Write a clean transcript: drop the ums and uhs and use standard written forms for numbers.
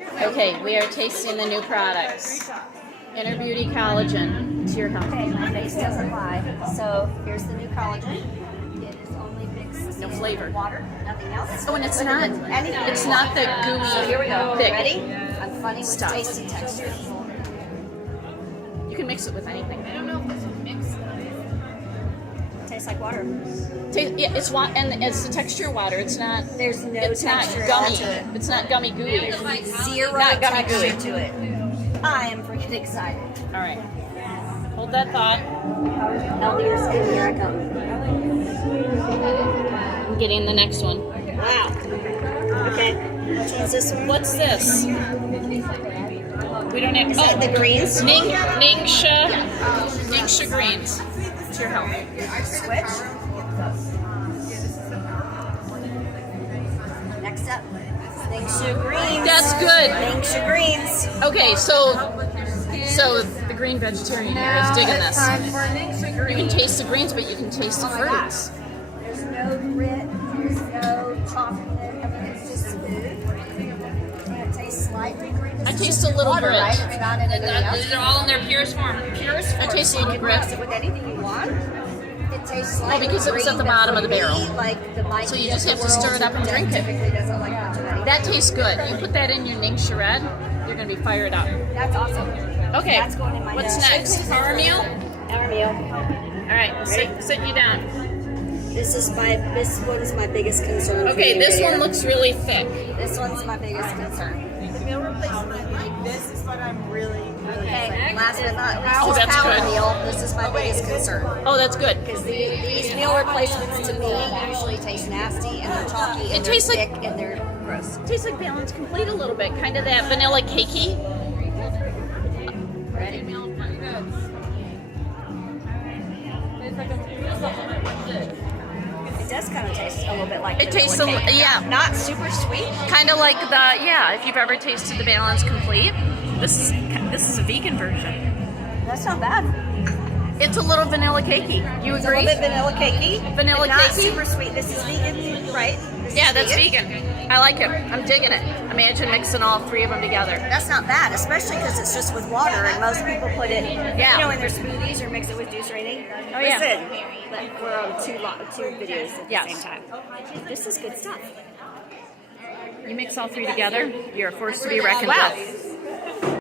Okay, we are tasting the new products. Inner Beauty Collagen. To your health. Okay, my face doesn't lie. So here's the new collagen. It is only mixed No in flavor. water, nothing else. Oh, and it's not. Anything. It's not the gooey. So here we go. Thick. Ready? I'm funny with Stuff. taste and texture. You can mix it with anything. I don't know if this will mix. Tastes like water. Yeah, it's and it's the texture water. It's not. There's no It's not texture gummy. to it. It's not gummy gooey. There's zero Not gummy texture gooey. to it. I am freaking excited. All right. Hold that thought. Healthier skin, here I come. I'm getting the next one. Wow. Okay. Which one's this one? What's this? We don't have. Is that the greens? Ningxia Greens. To your health. Switch. Next up, Ningxia Greens. That's good. Ningxia Greens. Okay, so the green vegetarian here is digging this. You can taste the greens, but you can taste the fruits. There's no grit. There's no chocolate. Everything's just smooth. And it tastes slightly green. I taste a little water, grit. right? It's not anything else. They're all in their purest form. Purest form. I taste a So you little can grit. mix it with anything you want. It tastes like because it was at the bottom of the barrel. So you just have to stir it up and drink it. Doesn't like much of anything. That tastes good. You put that in your Ningxia Red, you're going to be fired up. That's awesome. Okay, That's going in my what's nose. next? Power meal? Our meal. All right, sit you down. This one is my biggest concern. Okay, this one looks really thick. This one's my biggest concern. The meal replacement like this is what I'm really Okay, last but not least, Oh, that's power good. meal. This is my biggest concern. Oh, that's good. Because these meal replacements to me actually taste nasty and they're chalky and It they're tastes like- thick and they're gross. Tastes like Balance Complete a little bit, kind of that vanilla cakey. Ready? It does kind of taste a little bit like It tastes vanilla cake. yeah, Not super sweet. kind of like if you've ever tasted the Balance Complete, this is a vegan version. That's not bad. It's a little vanilla cakey. You It's a agree? little bit vanilla cakey. Vanilla Not cakey? super sweet. This is vegan, right? This Yeah, is that's vegan. I like it. I'm digging it. Imagine mixing all three of them together. That's not bad, especially because it's just with water, and most people put it, Yeah. in their smoothies or mix it with juice or anything. Oh, yeah. Listen, like we're on two videos at the Yes. same time. This is good stuff. You mix all three together, you're a force to be reckoned Wow. with.